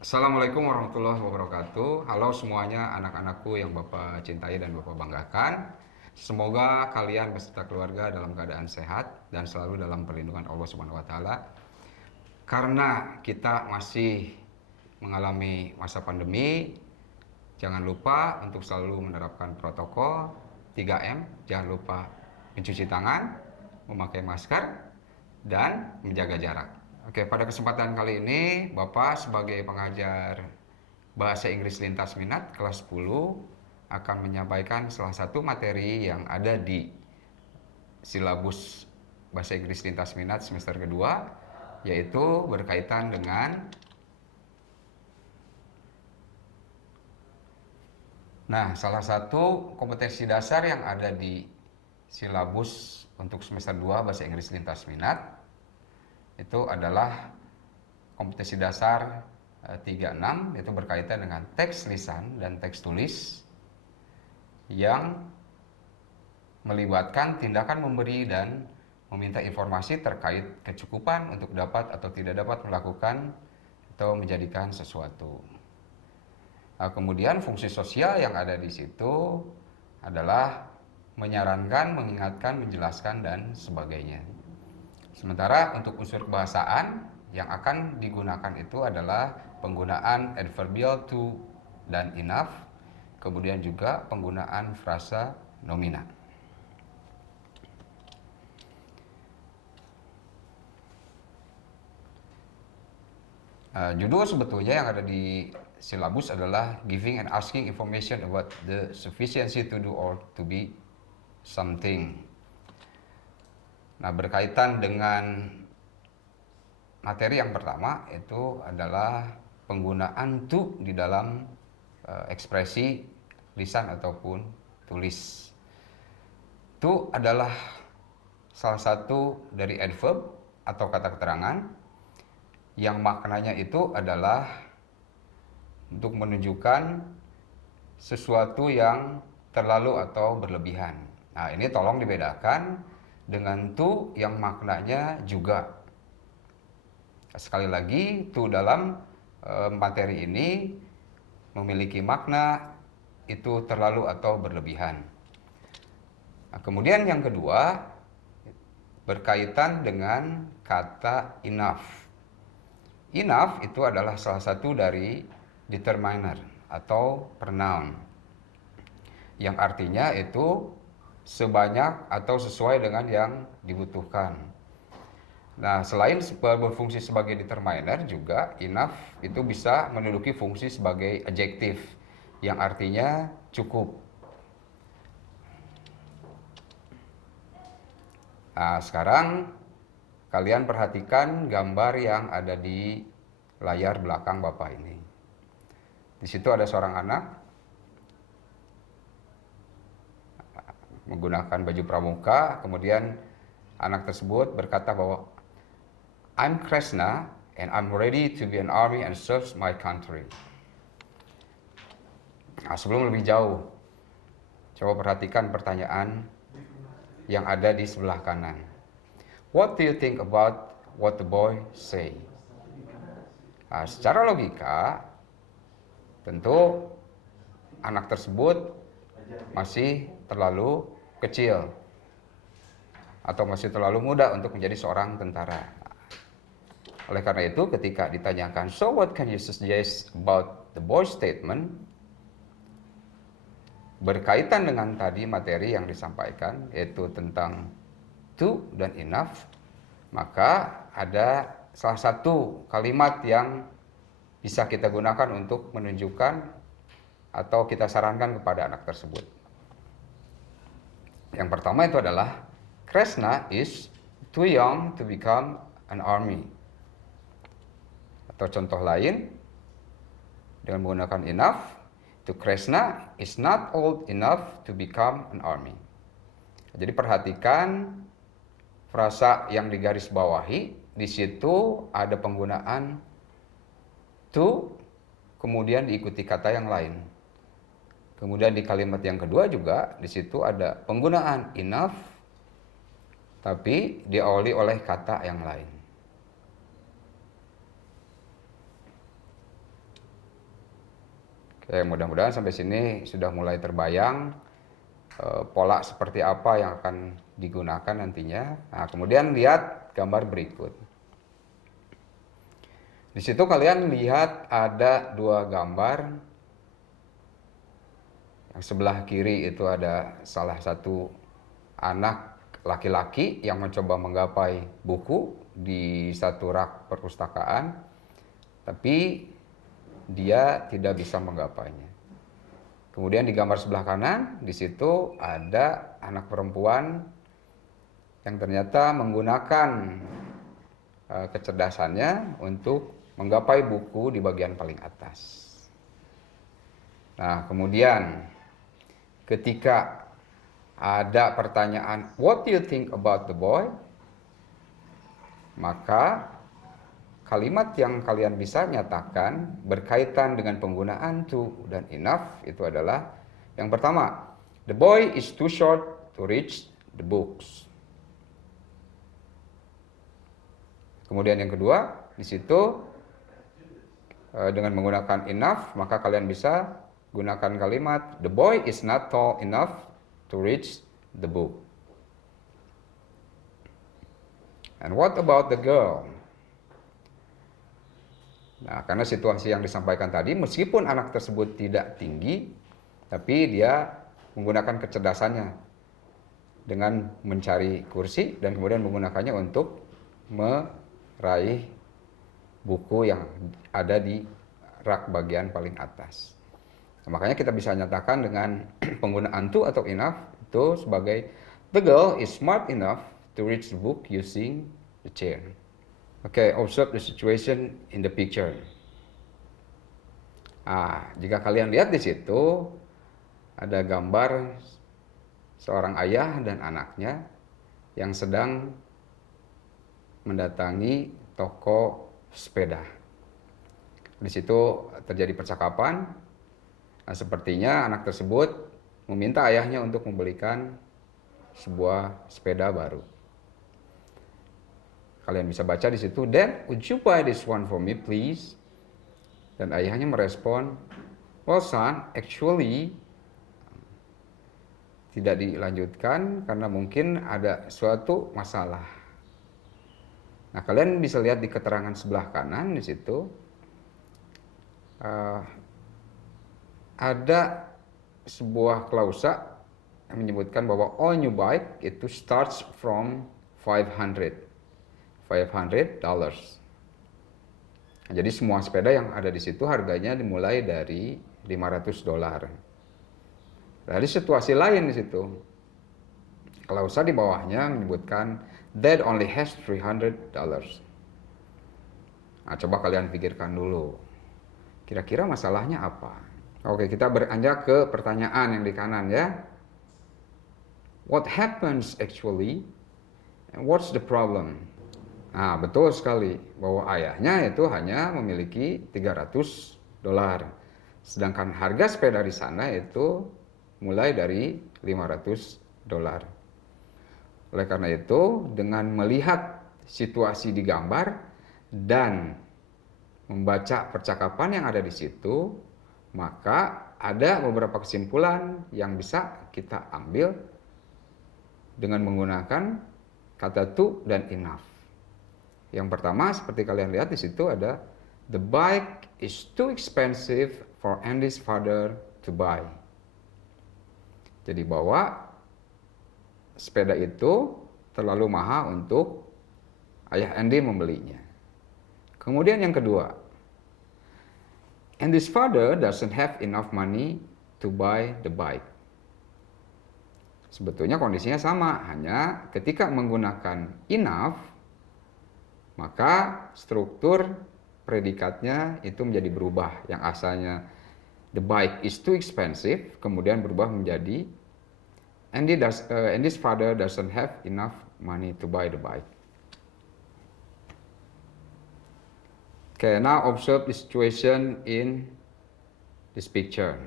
Assalamualaikum warahmatullahi wabarakatuh. Halo semuanya, anak-anakku yang Bapak cintai dan Bapak banggakan. Semoga kalian beserta keluarga dalam keadaan sehat dan selalu dalam perlindungan Allah Subhanahu wa taala. Karena kita masih mengalami masa pandemi, jangan lupa untuk selalu menerapkan protokol 3M. Jangan lupa mencuci tangan, memakai masker, dan menjaga jarak. Oke, pada kesempatan kali ini Bapak sebagai pengajar Bahasa Inggris Lintas Minat kelas 10 akan menyampaikan salah satu materi yang ada di silabus Bahasa Inggris Lintas Minat semester kedua, yaitu berkaitan dengan salah satu kompetensi dasar yang ada di silabus untuk semester 2 Bahasa Inggris Lintas Minat itu adalah kompetensi dasar 36, yaitu berkaitan dengan teks lisan dan teks tulis yang melibatkan tindakan memberi dan meminta informasi terkait kecukupan untuk dapat atau tidak dapat melakukan atau menjadikan sesuatu. Kemudian fungsi sosial yang ada di situ adalah menyarankan, mengingatkan, menjelaskan, dan sebagainya. Sementara untuk unsur kebahasaan yang akan digunakan itu adalah penggunaan adverbial to dan enough, kemudian juga penggunaan frasa nomina. Judul sebetulnya yang ada di silabus adalah giving and asking information about the sufficiency to do or to be something. Berkaitan dengan materi yang pertama itu adalah penggunaan to di dalam ekspresi lisan ataupun tulis. To adalah salah satu dari adverb atau kata keterangan yang maknanya itu adalah untuk menunjukkan sesuatu yang terlalu atau berlebihan. Ini tolong dibedakan dengan to yang maknanya juga. Sekali lagi, to dalam materi ini memiliki makna itu terlalu atau berlebihan. Kemudian yang kedua berkaitan dengan kata enough. Enough itu adalah salah satu dari determiner atau pronoun yang artinya itu sebanyak atau sesuai dengan yang dibutuhkan. Selain berfungsi sebagai determiner, juga enough itu bisa menduduki fungsi sebagai adjektif yang artinya cukup. Sekarang kalian perhatikan gambar yang ada di layar belakang Bapak ini. Di situ ada seorang anak menggunakan baju pramuka, kemudian anak tersebut berkata bahwa I'm Kresna and I'm ready to be an army and serve my country. Sebelum lebih jauh, coba perhatikan pertanyaan yang ada di sebelah kanan. What do you think about what the boy say? Secara logika, tentu anak tersebut masih terlalu kecil atau masih terlalu muda untuk menjadi seorang tentara. Oleh karena itu, ketika ditanyakan, so what can you suggest about the boy statement? Berkaitan dengan tadi materi yang disampaikan, yaitu tentang to dan enough, maka ada salah satu kalimat yang bisa kita gunakan untuk menunjukkan atau kita sarankan kepada anak tersebut. Yang pertama itu adalah Kresna is too young to become an army. Atau contoh lain dengan menggunakan enough, to Kresna is not old enough to become an army. Jadi perhatikan frasa yang digaris bawahi, di situ ada penggunaan to, kemudian diikuti kata yang lain. Kemudian di kalimat yang kedua juga di situ ada penggunaan enough, tapi diawali oleh kata yang lain. Mudah-mudahan sampai sini sudah mulai terbayang pola seperti apa yang akan digunakan nantinya. Nah, kemudian lihat gambar berikut. Di situ kalian lihat ada dua gambar. Yang sebelah kiri itu ada salah satu anak laki-laki yang mencoba menggapai buku di satu rak perpustakaan, tapi dia tidak bisa menggapainya. Kemudian di gambar sebelah kanan, di situ ada anak perempuan yang ternyata menggunakan kecerdasannya untuk menggapai buku di bagian paling atas. Nah, kemudian ketika ada pertanyaan, "What do you think about the boy?" Maka kalimat yang kalian bisa nyatakan berkaitan dengan penggunaan to dan enough itu adalah yang pertama, "The boy is too short to reach the books." Kemudian yang kedua, di situ dengan menggunakan enough, maka kalian bisa gunakan kalimat, "The boy is not tall enough to reach the book." And what about the girl? Nah, karena situasi yang disampaikan tadi, meskipun anak tersebut tidak tinggi, tapi dia menggunakan kecerdasannya dengan mencari kursi dan kemudian menggunakannya untuk meraih buku yang ada di rak bagian paling atas. Nah, makanya kita bisa nyatakan dengan penggunaan to atau enough itu sebagai, "The girl is smart enough to reach the book using the chair." Okay, observe the situation in the picture. Jika kalian lihat di situ ada gambar seorang ayah dan anaknya yang sedang mendatangi toko sepeda. Di situ terjadi percakapan. Nah, sepertinya anak tersebut meminta ayahnya untuk membelikan sebuah sepeda baru. Kalian bisa baca di situ, "Dad, would you buy this one for me, please?" Dan ayahnya merespon, "Well, son, actually," tidak dilanjutkan karena mungkin ada suatu masalah. Nah, kalian bisa lihat di keterangan sebelah kanan di situ ada sebuah klausa yang menyebutkan bahwa all new bike itu starts from $500. Nah, jadi semua sepeda yang ada di situ harganya dimulai dari $500. Dari situasi lain di situ, klausa di bawahnya menyebutkan Dad only has $300. Nah, coba kalian pikirkan dulu, kira-kira masalahnya apa? Oke, kita beranjak ke pertanyaan yang di kanan ya. What happens actually? And what's the problem? Nah, betul sekali bahwa ayahnya itu hanya memiliki $300. Sedangkan harga sepeda di sana itu mulai dari $500. Oleh karena itu, dengan melihat situasi di gambar dan membaca percakapan yang ada di situ, maka ada beberapa kesimpulan yang bisa kita ambil dengan menggunakan kata to dan enough. Yang pertama, seperti kalian lihat di situ ada, "The bike is too expensive for Andy's father to buy." Jadi bahwa sepeda itu terlalu mahal untuk ayah Andy membelinya. Kemudian yang kedua, Andy's father doesn't have enough money to buy the bike. Sebetulnya kondisinya sama, hanya ketika menggunakan enough, maka struktur predikatnya itu menjadi berubah. Yang asalnya the bike is too expensive, kemudian berubah menjadi Andy's father doesn't have enough money to buy the bike. Okay, now observe the situation in this picture.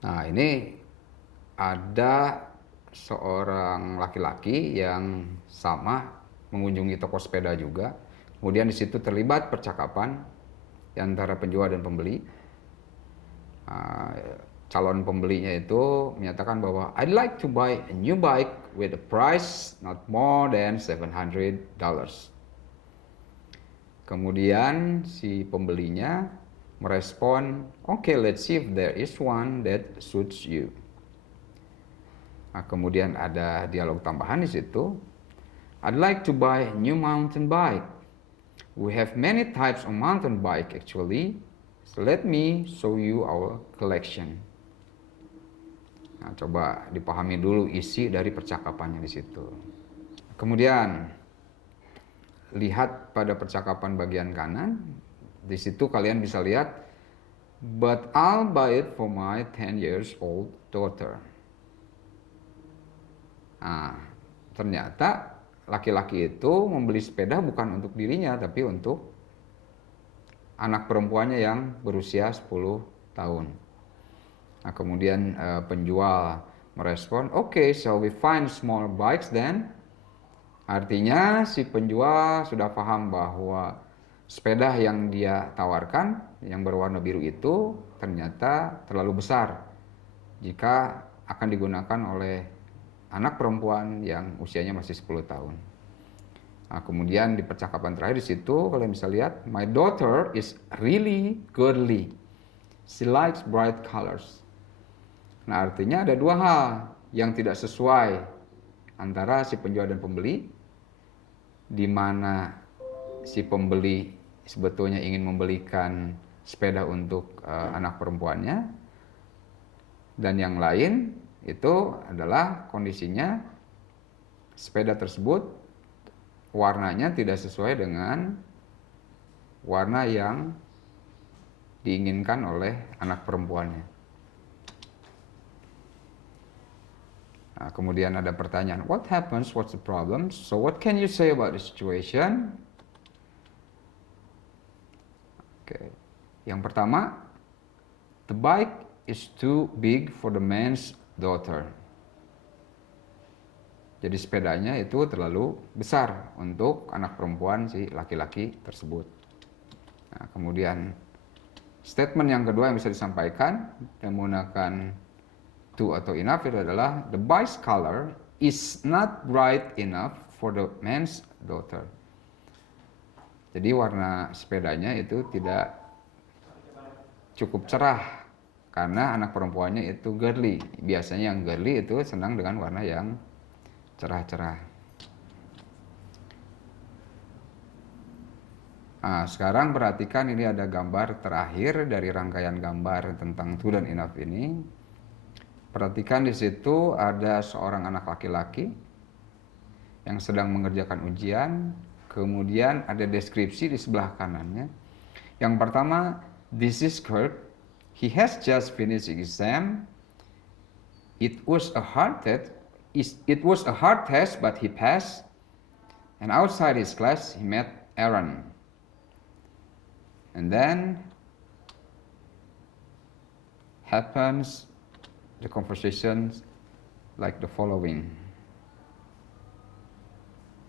Nah, ini ada seorang laki-laki yang sama mengunjungi toko sepeda juga. Kemudian di situ terlibat percakapan antara penjual dan pembeli. Calon pembelinya itu menyatakan bahwa I'd like to buy a new bike with a price not more than $700. Kemudian si pembelinya merespon, okay, let's see if there is one that suits you. Nah, kemudian ada dialog tambahan di situ. I'd like to buy a new mountain bike. We have many types of mountain bike actually. So let me show you our collection. Nah, coba dipahami dulu isi dari percakapannya di situ. Kemudian lihat pada percakapan bagian kanan. Di situ kalian bisa lihat, but I'll buy it for my 10 years old daughter. Nah, ternyata laki-laki itu membeli sepeda bukan untuk dirinya, tapi untuk anak perempuannya yang berusia 10 tahun. Nah, kemudian penjual merespon, okay, shall we find small bikes then? Artinya si penjual sudah paham bahwa sepeda yang dia tawarkan, yang berwarna biru itu ternyata terlalu besar jika akan digunakan oleh anak perempuan yang usianya masih 10 tahun. Nah, kemudian di percakapan terakhir di situ kalian bisa lihat, my daughter is really girly. She likes bright colors. Nah, artinya ada dua hal yang tidak sesuai antara si penjual dan pembeli, di mana si pembeli sebetulnya ingin membelikan sepeda untuk anak perempuannya, dan yang lain itu adalah kondisinya sepeda tersebut warnanya tidak sesuai dengan warna yang diinginkan oleh anak perempuannya. Nah, kemudian ada pertanyaan, what happens, what's the problem, so what can you say about the situation? Oke. Yang pertama, the bike is too big for the man's daughter. Jadi sepedanya itu terlalu besar untuk anak perempuan si laki-laki tersebut. Nah, kemudian statement yang kedua yang bisa disampaikan yang menggunakan to atau enough itu adalah the bike's color is not bright enough for the man's daughter. Jadi warna sepedanya itu tidak cukup cerah karena anak perempuannya itu girly. Biasanya yang girly itu senang dengan warna yang cerah-cerah. Nah, sekarang perhatikan ini ada gambar terakhir dari rangkaian gambar tentang to dan enough ini. Perhatikan di situ ada seorang anak laki-laki yang sedang mengerjakan ujian. Kemudian ada deskripsi di sebelah kanannya. Yang pertama, this is Kirk. He has just finished exam. It was a hard test, but he passed. And outside his class, he met Aaron. And then happens the conversation like the following.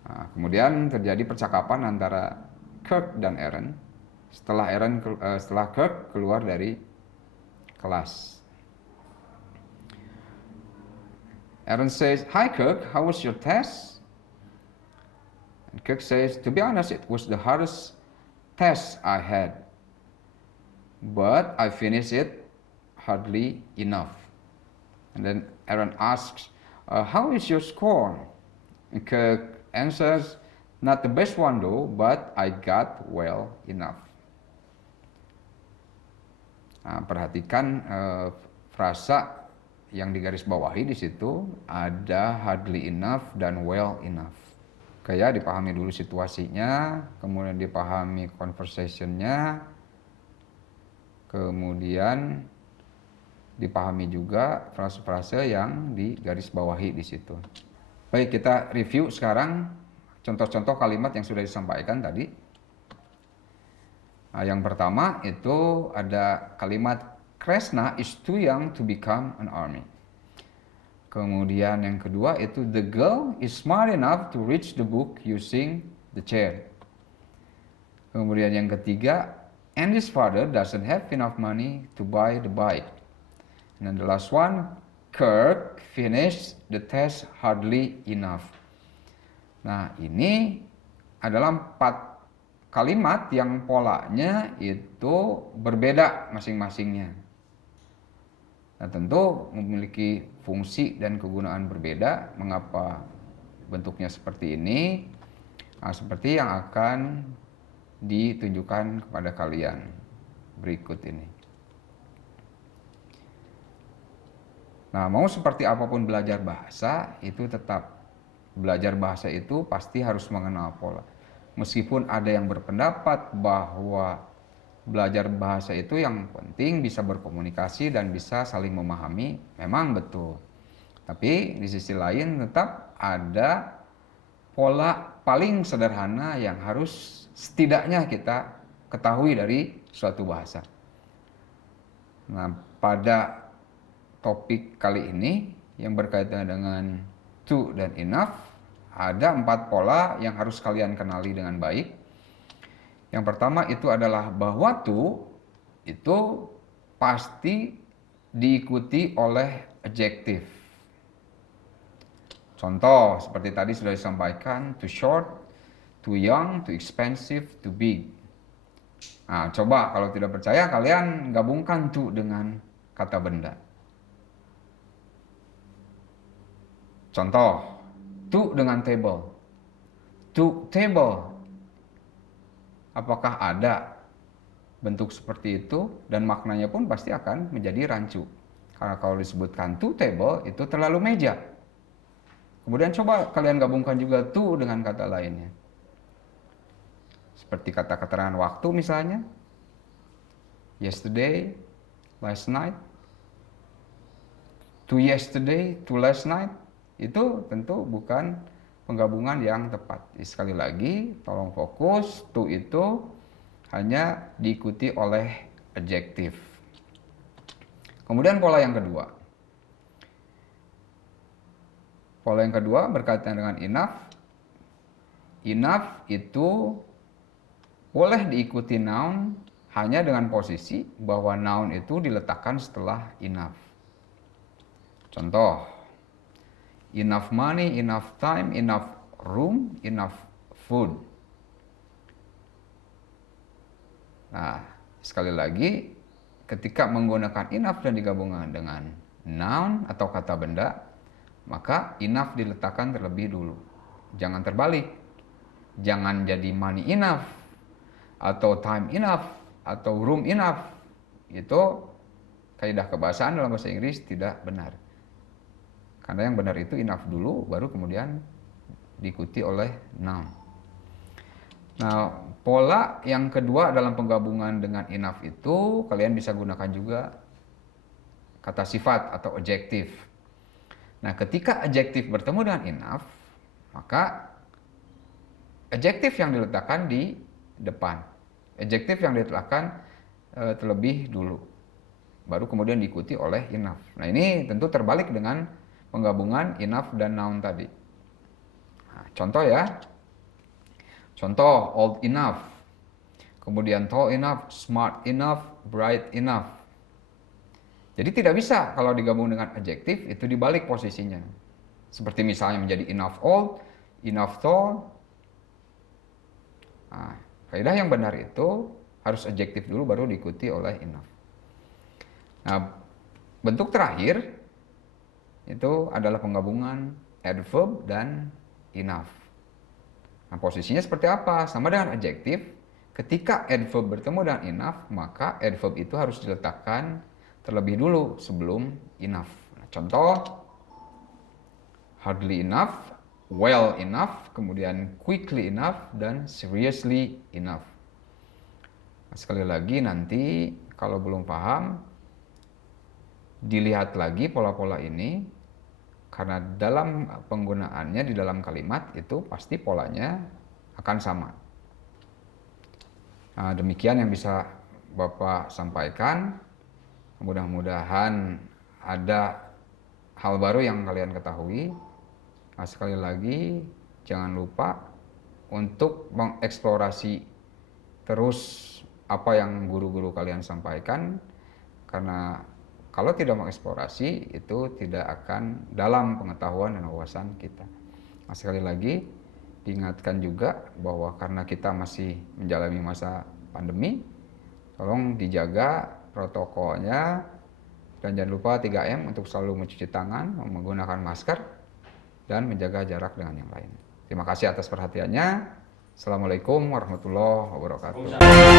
Nah, kemudian terjadi percakapan antara Kirk dan Aaron setelah Kirk keluar dari kelas. Aaron says, "Hi Kirk, how was your test?" And Kirk says, "To be honest, it was the hardest test I had, but I finished it hardly enough." And then Aaron asks, how is your score? And Kirk answers, not the best one though, but I got well enough. Nah, perhatikan frasa yang digarisbawahi di situ ada hardly enough dan well enough. Kayak dipahami dulu situasinya, kemudian dipahami conversationnya, kemudian dipahami juga frase-frase yang digarisbawahi di situ. Baik, kita review sekarang contoh-contoh kalimat yang sudah disampaikan tadi. Nah, yang pertama itu ada kalimat Kresna is too young to become an army. Kemudian yang kedua itu the girl is smart enough to reach the book using the chair. Kemudian yang ketiga, Andy's father doesn't have enough money to buy the bike. And then the last one, Kirk finished the test hardly enough. Nah, ini adalah 4 kalimat yang polanya itu berbeda masing-masingnya. Nah, tentu memiliki fungsi dan kegunaan berbeda. Mengapa bentuknya seperti ini? Nah, seperti yang akan ditunjukkan kepada kalian berikut ini. Nah, mau seperti apapun belajar bahasa, itu tetap belajar bahasa itu pasti harus mengenal pola. Meskipun ada yang berpendapat bahwa belajar bahasa itu yang penting bisa berkomunikasi dan bisa saling memahami, memang betul. Tapi di sisi lain tetap ada pola paling sederhana yang harus setidaknya kita ketahui dari suatu bahasa. Nah, pada topik kali ini yang berkaitan dengan to dan enough, ada 4 pola yang harus kalian kenali dengan baik. Yang pertama itu adalah bahwa to itu pasti diikuti oleh adjective. Contoh seperti tadi sudah disampaikan, too short, too young, too expensive, too big. Nah, coba kalau tidak percaya kalian gabungkan to dengan kata benda. Contoh, to dengan table. To table. Apakah ada bentuk seperti itu? Dan maknanya pun pasti akan menjadi rancu. Karena kalau disebutkan to table itu terlalu meja. Kemudian coba kalian gabungkan juga to dengan kata lainnya. Seperti kata keterangan waktu misalnya. Yesterday, last night. To yesterday, to last night. Itu tentu bukan penggabungan yang tepat. Sekali lagi, tolong fokus. To itu hanya diikuti oleh adjektif. Kemudian pola yang kedua. Pola yang kedua berkaitan dengan enough. Enough itu boleh diikuti noun hanya dengan posisi bahwa noun itu diletakkan setelah enough. Contoh, enough money, enough time, enough room, enough food. Nah, sekali lagi, ketika menggunakan enough dan digabungkan dengan noun atau kata benda, maka enough diletakkan terlebih dulu. Jangan terbalik. Jangan jadi money enough, atau time enough, atau room enough. Itu kaidah kebahasaan dalam bahasa Inggris tidak benar. Karena yang benar itu enough dulu, baru kemudian diikuti oleh noun. Nah, pola yang kedua dalam penggabungan dengan enough itu, kalian bisa gunakan juga kata sifat atau adjektif. Nah, ketika adjektif bertemu dengan enough, maka adjektif yang diletakkan di depan. Adjektif yang diletakkan terlebih dulu. Baru kemudian diikuti oleh enough. Nah, ini tentu terbalik dengan penggabungan enough dan noun tadi. Nah, contoh ya. Contoh, old enough. Kemudian tall enough, smart enough, bright enough. Jadi tidak bisa kalau digabung dengan adjektif itu dibalik posisinya. Seperti misalnya menjadi enough old, enough tall. Nah, kaidah yang benar itu harus adjektif dulu baru diikuti oleh enough. Nah, bentuk terakhir itu adalah penggabungan adverb dan enough. Nah, posisinya seperti apa? Sama dengan adjektif. Ketika adverb bertemu dengan enough, maka adverb itu harus diletakkan terlebih dulu sebelum enough. Nah, contoh, hardly enough, well enough, kemudian quickly enough, dan seriously enough. Nah, sekali lagi nanti kalau belum paham, dilihat lagi pola-pola ini, karena dalam penggunaannya di dalam kalimat itu pasti polanya akan sama. Nah, demikian yang bisa Bapak sampaikan. Mudah-mudahan ada hal baru yang kalian ketahui. Nah, sekali lagi jangan lupa untuk mengeksplorasi terus apa yang guru-guru kalian sampaikan, karena kalau tidak mengeksplorasi itu tidak akan dalam pengetahuan dan wawasan kita. Nah, sekali lagi diingatkan juga bahwa karena kita masih menjalani masa pandemi, tolong dijaga protokolnya dan jangan lupa 3M untuk selalu mencuci tangan, menggunakan masker, dan menjaga jarak dengan yang lain. Terima kasih atas perhatiannya. Assalamualaikum warahmatullahi wabarakatuh.